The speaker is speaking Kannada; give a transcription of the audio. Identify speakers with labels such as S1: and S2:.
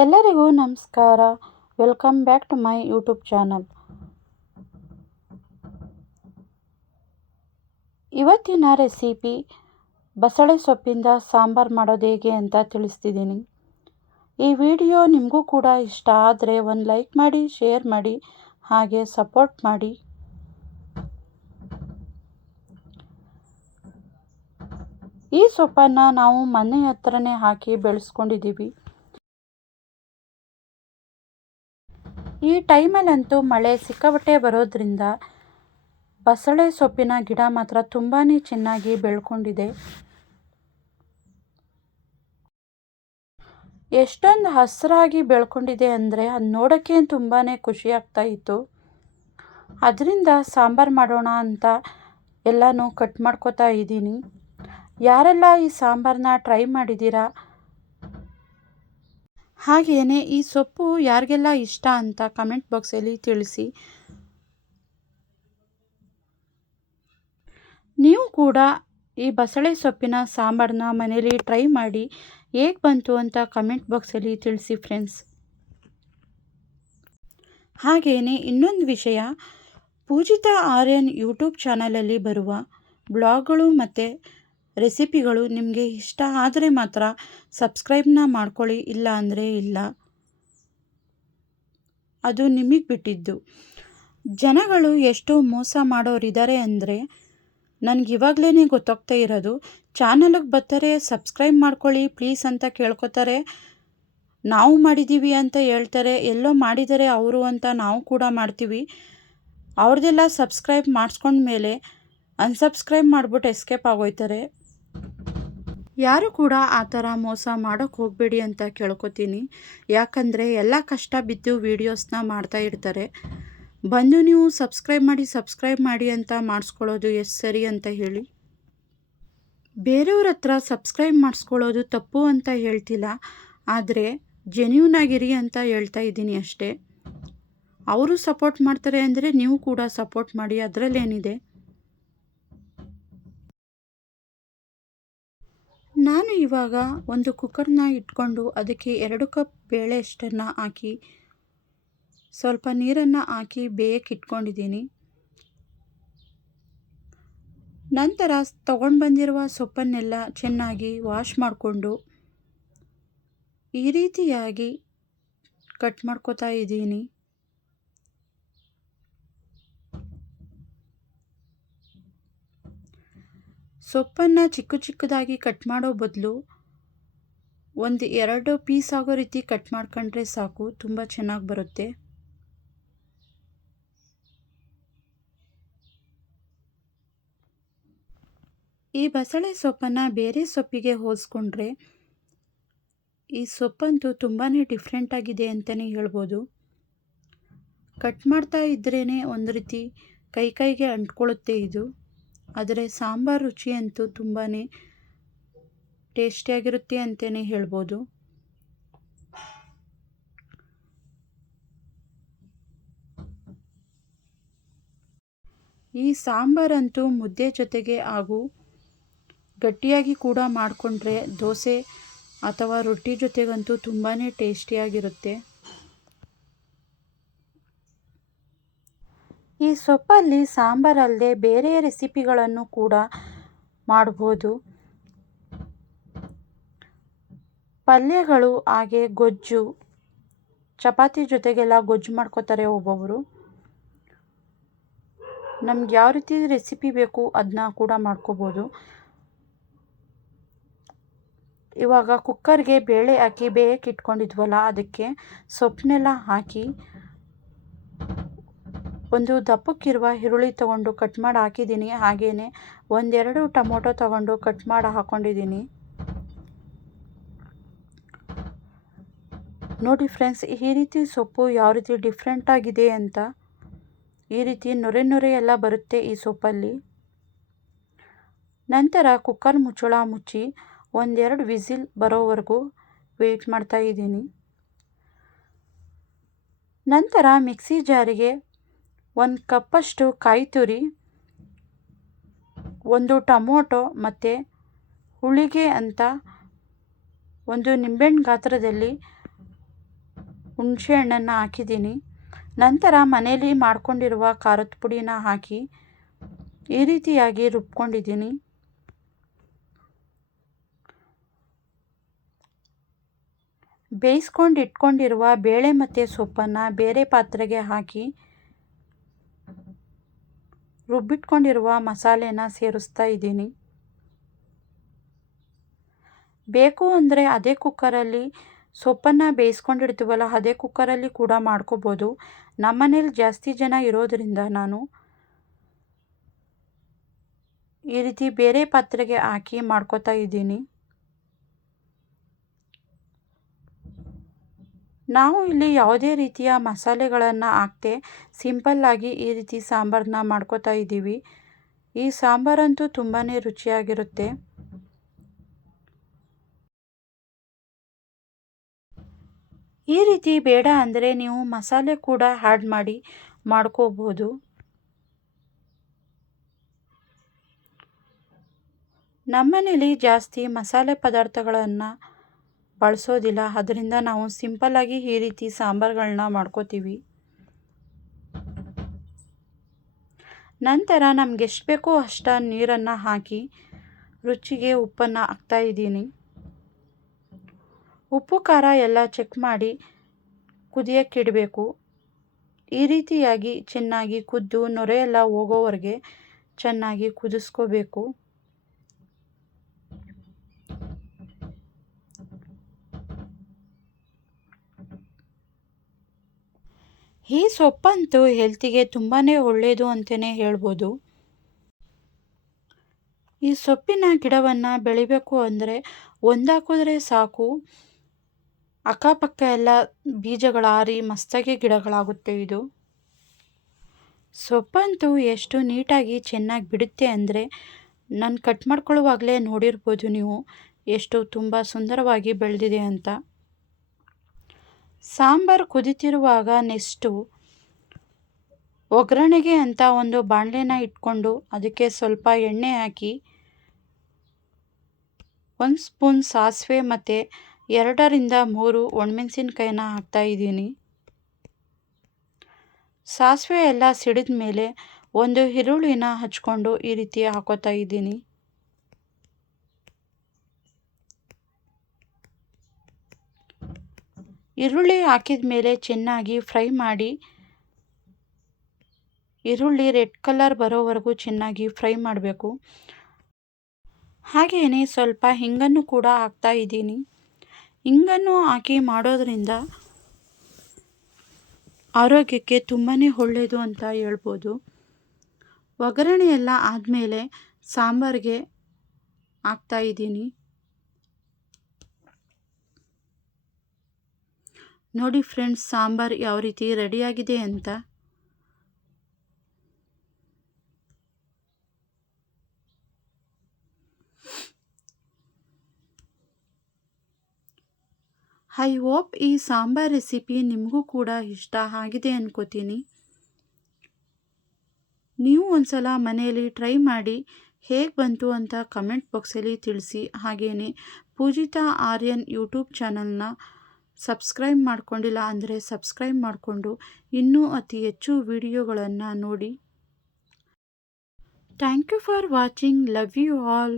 S1: ಎಲ್ಲರಿಗೂ ನಮಸ್ಕಾರ. Welcome back to my YouTube channel ಇವತ್ತಿನ ರೆಸಿಪಿ ಬಸಳೆ ಸೊಪ್ಪಿಂದ ಸಾಂಬಾರು ಮಾಡೋದು ಹೇಗೆ ಅಂತ ತಿಳಿಸ್ತಿದ್ದೀನಿ. ಈ ವಿಡಿಯೋ ನಿಮಗೂ ಕೂಡ ಇಷ್ಟ ಆದರೆ ಒಂದು ಲೈಕ್ ಮಾಡಿ ಶೇರ್ ಮಾಡಿ, ಹಾಗೆ ಸಪೋರ್ಟ್ ಮಾಡಿ. ಈ ಸೊಪ್ಪನ್ನು ನಾವು ಮನೆ ಹತ್ರನೇ ಹಾಕಿ ಬೆಳೆಸ್ಕೊಂಡಿದ್ದೀವಿ. ಈ ಟೈಮಲ್ಲಂತೂ ಮಳೆ ಸಿಕ್ಕಾಪಟ್ಟೆ ಬರೋದ್ರಿಂದ ಬಸಳೆ ಸೊಪ್ಪಿನ ಗಿಡ ಮಾತ್ರ ತುಂಬಾ ಚೆನ್ನಾಗಿ ಬೆಳ್ಕೊಂಡಿದೆ. ಎಷ್ಟೊಂದು ಹಸಿರಾಗಿ ಬೆಳ್ಕೊಂಡಿದೆ ಅಂದರೆ ಅದು ನೋಡೋಕ್ಕೆ ತುಂಬಾ ಖುಷಿ ಆಗ್ತಾ ಇತ್ತು. ಅದರಿಂದ ಸಾಂಬಾರು ಮಾಡೋಣ ಅಂತ ಎಲ್ಲನೂ ಕಟ್ ಮಾಡ್ಕೋತಾ ಇದ್ದೀನಿ. ಯಾರೆಲ್ಲ ಈ ಸಾಂಬಾರನ್ನ ಟ್ರೈ ಮಾಡಿದ್ದೀರಾ? ಹಾಗೆಯೇ ಈ ಸೊಪ್ಪು ಯಾರಿಗೆಲ್ಲ ಇಷ್ಟ ಅಂತ ಕಮೆಂಟ್ ಬಾಕ್ಸಲ್ಲಿ ತಿಳಿಸಿ. ನೀವು ಕೂಡ ಈ ಬಸಳೆ ಸೊಪ್ಪಿನ ಸಾಂಬಾರನ್ನ ಮನೇಲಿ ಟ್ರೈ ಮಾಡಿ ಹೇಗೆ ಬಂತು ಅಂತ ಕಮೆಂಟ್ ಬಾಕ್ಸಲ್ಲಿ ತಿಳಿಸಿ ಫ್ರೆಂಡ್ಸ್ ಹಾಗೆಯೇ ಇನ್ನೊಂದು ವಿಷಯ, ಪೂಜಿತಾ ಆರ್ಯನ್ ಯೂಟ್ಯೂಬ್ ಚಾನಲಲ್ಲಿ ಬರುವ ಬ್ಲಾಗ್ಗಳು ಮತ್ತು ರೆಸಿಪಿಗಳು ನಿಮಗೆ ಇಷ್ಟ ಆದರೆ ಮಾತ್ರ ಸಬ್ಸ್ಕ್ರೈಬ್ನ ಮಾಡ್ಕೊಳ್ಳಿ ಇಲ್ಲ ಅಂದರೆ ಇಲ್ಲ. ಅದು ನಿಮಗೆ ಬಿಟ್ಟಿದ್ದು. ಜನಗಳು ಎಷ್ಟು ಮೋಸ ಮಾಡೋರಿದ್ದಾರೆ ಅಂದರೆ ನನಗೆ ಇವಾಗಲೇ ಗೊತ್ತಾಗ್ತಾ ಇರೋದು, ಚಾನಲಿಗೆ ಬರ್ತಾರೆ, ಸಬ್ಸ್ಕ್ರೈಬ್ ಮಾಡ್ಕೊಳ್ಳಿ, ಪ್ಲೀಸ್ ಅಂತ ಕೇಳ್ಕೊತಾರೆ. ನಾವು ಮಾಡಿದ್ದೀವಿ ಅಂತ ಹೇಳ್ತಾರೆ, ಎಲ್ಲೋ ಮಾಡಿದ್ದಾರೆ ಅವರು ಅಂತ ನಾವು ಕೂಡ ಮಾಡ್ತೀವಿ. ಅವ್ರದ್ದೆಲ್ಲ ಸಬ್ಸ್ಕ್ರೈಬ್ ಮಾಡಿಸ್ಕೊಂಡ್ಮೇಲೆ ಅನ್ಸಬ್ಸ್ಕ್ರೈಬ್ ಮಾಡಿಬಿಟ್ಟು ಎಸ್ಕೇಪ್ ಆಗೋಯ್ತಾರೆ. ಯಾರು ಕೂಡ ಆ ಥರ ಮೋಸ ಮಾಡೋಕ್ಕೆ ಹೋಗಬೇಡಿ ಅಂತ ಕೇಳ್ಕೊತೀನಿ. ಯಾಕಂದರೆ ಎಲ್ಲ ಕಷ್ಟ ಬಿದ್ದು ವೀಡಿಯೋಸ್ನ ಮಾಡ್ತಾ ಇರ್ತಾರೆ. ಬಂದು ನೀವು ಸಬ್ಸ್ಕ್ರೈಬ್ ಮಾಡಿ ಸಬ್ಸ್ಕ್ರೈಬ್ ಮಾಡಿ ಅಂತ ಮಾಡಿಸ್ಕೊಳ್ಳೋದು ಎಷ್ಟು ಸರಿ ಅಂತ ಹೇಳಿ. ಬೇರೆಯವ್ರ ಹತ್ರ ಸಬ್ಸ್ಕ್ರೈಬ್ ಮಾಡಿಸ್ಕೊಳ್ಳೋದು ತಪ್ಪು ಅಂತ ಹೇಳ್ತಿಲ್ಲ. ಆದರೆ ಜೆನ್ಯೂನ್ ಆಗಿರಿ ಅಂತ ಹೇಳ್ತಾ ಇದ್ದೀನಿ ಅಷ್ಟೇ. ಅವರು ಸಪೋರ್ಟ್ ಮಾಡ್ತಾರೆ ಅಂದರೆ ನೀವು ಕೂಡ ಸಪೋರ್ಟ್ ಮಾಡಿ, ಅದರಲ್ಲೇನಿದೆ? ನಾನು ಇವಾಗ ಒಂದು ಕುಕ್ಕರ್ನ ಇಟ್ಕೊಂಡು ಅದಕ್ಕೆ ಎರಡು ಕಪ್ ಬೇಳೆ ಅಷ್ಟನ್ನು ಹಾಕಿ, ಸ್ವಲ್ಪ ನೀರನ್ನು ಹಾಕಿ ಬೇಯಕ್ಕೆ ಇಟ್ಕೊಂಡಿದ್ದೀನಿ. ನಂತರ ತಗೊಂಡು ಬಂದಿರುವ ಸೊಪ್ಪನ್ನೆಲ್ಲ ಚೆನ್ನಾಗಿ ವಾಶ್ ಮಾಡಿಕೊಂಡು ಈ ರೀತಿಯಾಗಿ ಕಟ್ ಮಾಡ್ಕೋತಾ ಇದ್ದೀನಿ. ಸೊಪ್ಪನ್ನು ಚಿಕ್ಕ ಚಿಕ್ಕದಾಗಿ ಕಟ್ ಮಾಡೋ ಬದಲು ಒಂದು ಎರಡು ಪೀಸ್ ಆಗೋ ರೀತಿ ಕಟ್ ಮಾಡ್ಕೊಂಡ್ರೆ ಸಾಕು, ತುಂಬ ಚೆನ್ನಾಗಿ ಬರುತ್ತೆ. ಈ ಬಸಳೆ ಸೊಪ್ಪನ್ನು ಬೇರೆ ಸೊಪ್ಪಿಗೆ ಹೋಲಿಸ್ಕೊಂಡ್ರೆ ಈ ಸೊಪ್ಪಂತೂ ತುಂಬಾ ಡಿಫ್ರೆಂಟ್ ಆಗಿದೆ ಅಂತಲೇ ಹೇಳ್ಬೋದು. ಕಟ್ ಮಾಡ್ತಾ ಇದ್ರೇ ಒಂದು ರೀತಿ ಕೈ ಕೈಗೆ ಅಂಟ್ಕೊಳ್ಳುತ್ತೆ ಇದು. ಆದರೆ ಸಾಂಬಾರು ರುಚಿ ಅಂತೂ ತುಂಬಾ ಟೇಸ್ಟಿಯಾಗಿರುತ್ತೆ ಅಂತಲೇ ಹೇಳ್ಬೋದು. ಈ ಸಾಂಬಾರಂತೂ ಮುದ್ದೆ ಜೊತೆಗೆ ಹಾಗೂ ಗಟ್ಟಿಯಾಗಿ ಕೂಡ ಮಾಡಿಕೊಂಡ್ರೆ ದೋಸೆ ಅಥವಾ ರೊಟ್ಟಿ ಜೊತೆಗಂತೂ ತುಂಬಾ ಟೇಸ್ಟಿಯಾಗಿರುತ್ತೆ. ಈ ಸೊಪ್ಪಲ್ಲಿ ಸಾಂಬಾರಲ್ಲದೆ ಬೇರೆ ರೆಸಿಪಿಗಳನ್ನು ಕೂಡ ಮಾಡ್ಬೋದು. ಪಲ್ಯಗಳು ಹಾಗೆ ಗೊಜ್ಜು, ಚಪಾತಿ ಜೊತೆಗೆಲ್ಲ ಗೊಜ್ಜು ಮಾಡ್ಕೋತಾರೆ ಒಬ್ಬೊಬ್ಬರು ನಮ್ಗೆ ಯಾವ ರೀತಿ ರೆಸಿಪಿ ಬೇಕು ಅದನ್ನ ಕೂಡ ಮಾಡ್ಕೋಬೋದು. ಇವಾಗ ಕುಕ್ಕರ್ಗೆ ಬೇಳೆ ಹಾಕಿ ಬೇಯಕ್ಕೆ ಇಟ್ಕೊಂಡಿದ್ವಲ್ಲ ಅದಕ್ಕೆ ಸೊಪ್ಪನ್ನೆಲ್ಲ ಹಾಕಿ ಒಂದು ದಪ್ಪಕ್ಕಿರುವ ಈರುಳ್ಳಿ ತಗೊಂಡು ಕಟ್ ಮಾಡಿ ಹಾಕಿದ್ದೀನಿ. ಹಾಗೆಯೇ ಒಂದೆರಡು ಟೊಮೊಟೊ ತಗೊಂಡು ಕಟ್ ಮಾಡಿ ಹಾಕ್ಕೊಂಡಿದ್ದೀನಿ ನೋಡಿ ಫ್ರೆಂಡ್ಸ್ ಈ ರೀತಿ ಸೊಪ್ಪು ಯಾವ ರೀತಿ ಡಿಫ್ರೆಂಟಾಗಿದೆ ಅಂತ ಈ ರೀತಿ ನೊರೆ ನೊರೆ ಎಲ್ಲ ಬರುತ್ತೆ ಈ ಸೊಪ್ಪಲ್ಲಿ. ನಂತರ ಕುಕ್ಕರ್ ಮುಚ್ಚಳ ಮುಚ್ಚಿ ಒಂದೆರಡು ವಿಸಿಲ್ ಬರೋವರೆಗೂ ವೇಟ್ ಮಾಡ್ತಾ ಇದ್ದೀನಿ. ನಂತರ ಮಿಕ್ಸಿ ಜಾರಿಗೆ ಒಂದು ಕಪ್ಪಷ್ಟು ಕಾಯಿ ತುರಿ, ಒಂದು ಟೊಮೊಟೊ ಮತ್ತು ಹುಳಿಗೆ ಅಂತ ಒಂದು ನಿಂಬೆಹಣ್ಣು ಗಾತ್ರದಲ್ಲಿ ಹುಣಸೆ ಹಣ್ಣನ್ನು ಹಾಕಿದ್ದೀನಿ. ನಂತರ ಮನೆಯಲ್ಲಿ ಮಾಡ್ಕೊಂಡಿರುವ ಖಾರದ ಪುಡಿನ ಹಾಕಿ ಈ ರೀತಿಯಾಗಿ ರುಬ್ಕೊಂಡಿದ್ದೀನಿ. ಬೇಯಿಸ್ಕೊಂಡು ಇಟ್ಕೊಂಡಿರುವ ಬೇಳೆ ಮತ್ತು ಸೊಪ್ಪನ್ನು ಬೇರೆ ಪಾತ್ರೆಗೆ ಹಾಕಿ ರುಬ್ಬಿಟ್ಕೊಂಡಿರುವ ಮಸಾಲೆನ ಸೇರಿಸ್ತಾ ಇದ್ದೀನಿ. ಬೇಕು ಅಂದರೆ ಅದೇ ಕುಕ್ಕರಲ್ಲಿ ಸೊಪ್ಪನ್ನು ಬೇಯಿಸ್ಕೊಂಡಿರ್ತೀವಲ್ಲ, ಅದೇ ಕುಕ್ಕರಲ್ಲಿ ಕೂಡ ಮಾಡ್ಕೋಬೋದು. ನಮ್ಮನೇಲಿ ಜಾಸ್ತಿ ಜನ ಇರೋದರಿಂದ ನಾನು ಈ ರೀತಿ ಬೇರೆ ಪಾತ್ರೆಗೆ ಹಾಕಿ ಮಾಡ್ಕೋತಾ ಇದ್ದೀನಿ. ನಾವು ಇಲ್ಲಿ ಯಾವುದೇ ರೀತಿಯ ಮಸಾಲೆಗಳನ್ನು ಹಾಕ್ದೆ ಸಿಂಪಲ್ಲಾಗಿ ಈ ರೀತಿ ಸಾಂಬಾರನ್ನ ಮಾಡ್ಕೋತಾ ಇದ್ದೀವಿ. ಈ ಸಾಂಬಾರಂತೂ ತುಂಬಾ ರುಚಿಯಾಗಿರುತ್ತೆ. ಈ ರೀತಿ ಬೇಡ ಅಂದರೆ ನೀವು ಮಸಾಲೆ ಕೂಡ ಆ್ಯಡ್ ಮಾಡಿ ಮಾಡ್ಕೋಬೋದು. ನಮ್ಮನೇಲಿ ಜಾಸ್ತಿ ಮಸಾಲೆ ಪದಾರ್ಥಗಳನ್ನು ಬಳಸೋದಿಲ್ಲ. ಅದರಿಂದ ನಾವು ಸಿಂಪಲ್ಲಾಗಿ ಈ ರೀತಿ ಸಾಂಬಾರುಗಳನ್ನ ಮಾಡ್ಕೋತೀವಿ. ನಂತರ ನಮ್ಗೆ ಎಷ್ಟು ಬೇಕೋ ಅಷ್ಟು ನೀರನ್ನು ಹಾಕಿ ರುಚಿಗೆ ಉಪ್ಪನ್ನು ಹಾಕ್ತಾ ಇದ್ದೀನಿ. ಉಪ್ಪು, ಖಾರ ಎಲ್ಲ ಚೆಕ್ ಮಾಡಿ ಕುದಿಯೋಕ್ಕಿಡಬೇಕು ಈ ರೀತಿಯಾಗಿ ಚೆನ್ನಾಗಿ ಕುದ್ದು, ನೊರೆ ಎಲ್ಲ ಹೋಗೋವರೆಗೆ ಚೆನ್ನಾಗಿ ಕುದಿಸ್ಕೋಬೇಕು. ಈ ಸೊಪ್ಪಂತೂ ಹೆಲ್ತಿಗೆ ತುಂಬಾ ಒಳ್ಳೆಯದು ಅಂತಲೇ ಹೇಳ್ಬೋದು. ಈ ಸೊಪ್ಪಿನ ಗಿಡವನ್ನು ಬೆಳಿಬೇಕು ಅಂದರೆ ಒಂದಾಕಿದ್ರೆ ಸಾಕು. ಅಕ್ಕಪಕ್ಕ ಎಲ್ಲ ಬೀಜಗಳಾರಿ ಮಸ್ತಾಗಿ ಗಿಡಗಳಾಗುತ್ತೆ ಇದು. ಸೊಪ್ಪಂತೂ ಎಷ್ಟು ನೀಟಾಗಿ ಚೆನ್ನಾಗಿ ಬಿಡುತ್ತೆ ಅಂದರೆ ನಾನು ಕಟ್ ಮಾಡ್ಕೊಳ್ಳುವಾಗಲೇ ನೋಡಿರ್ಬೋದು ನೀವು ಎಷ್ಟು ತುಂಬ ಸುಂದರವಾಗಿ ಬೆಳೆದಿದೆ ಅಂತ. ಸಾಂಬಾರು ಕುದಿತಿರುವಾಗ ನೆಕ್ಸ್ಟು ಒಗ್ಗರಣೆಗೆ ಅಂತ ಒಂದು ಬಾಣಲೆನ ಇಟ್ಕೊಂಡು ಅದಕ್ಕೆ ಸ್ವಲ್ಪ ಎಣ್ಣೆ ಹಾಕಿ, ಒಂದು ಸ್ಪೂನ್ ಸಾಸಿವೆ ಮತ್ತು ಎರಡರಿಂದ ಮೂರು ಒಣಮೆಣಸಿನ್ಕಾಯಿನ ಹಾಕ್ತಾಯಿದ್ದೀನಿ ಸಾಸಿವೆ ಎಲ್ಲ ಸಿಡಿದ ಮೇಲೆ ಒಂದು ಈರುಳ್ಳಿನ ಹಚ್ಕೊಂಡು ಈ ರೀತಿ ಹಾಕೋತಾ ಇದ್ದೀನಿ. ಈರುಳ್ಳಿ ಹಾಕಿದ ಮೇಲೆ ಚೆನ್ನಾಗಿ ಫ್ರೈ ಮಾಡಿ, ಈರುಳ್ಳಿ ರೆಡ್ ಕಲರ್ ಬರೋವರೆಗೂ ಚೆನ್ನಾಗಿ ಫ್ರೈ ಮಾಡಬೇಕು. ಹಾಗೆಯೇ ಸ್ವಲ್ಪ ಹಿಂಗನ್ನು ಕೂಡ ಹಾಕ್ತಾ ಇದ್ದೀನಿ. ಹಿಂಗನ್ನು ಹಾಕಿ ಮಾಡೋದ್ರಿಂದ ಆರೋಗ್ಯಕ್ಕೆ ತುಂಬಾ ಒಳ್ಳೆಯದು ಅಂತ ಹೇಳ್ಬೋದು. ಒಗ್ಗರಣೆ ಎಲ್ಲ ಆದಮೇಲೆ ಸಾಂಬಾರಿಗೆ ಹಾಕ್ತಾ ನೋಡಿ ಫ್ರೆಂಡ್ಸ್, ಸಾಂಬಾರು ಯಾವ ರೀತಿ ರೆಡಿಯಾಗಿದೆ ಅಂತ. ಐ ಹೋಪ್ ಈ ಸಾಂಬಾರ್ ರೆಸಿಪಿ ನಿಮಗೂ ಕೂಡ ಇಷ್ಟ ಆಗಿದೆ ಅನ್ಕೋತೀನಿ. ನೀವು ಒಂದ್ಸಲ ಮನೆಯಲ್ಲಿ ಟ್ರೈ ಮಾಡಿ ಹೇಗೆ ಬಂತು ಅಂತ ಕಮೆಂಟ್ ಬಾಕ್ಸಲ್ಲಿ ತಿಳಿಸಿ. ಹಾಗೆಯೇ ಪೂಜಿತಾ ಆರ್ಯನ್ ಯೂಟ್ಯೂಬ್ ಚಾನಲ್ನ ಸಬ್ಸ್ಕ್ರೈಬ್ ಮಾಡ್ಕೊಂಡಿಲ್ಲ ಅಂದರೆ ಸಬ್ಸ್ಕ್ರೈಬ್ ಮಾಡಿಕೊಂಡು ಇನ್ನೂ ಅತಿ ಹೆಚ್ಚು ವಿಡಿಯೋಗಳನ್ನು ನೋಡಿ. Thank you for watching. Love you all.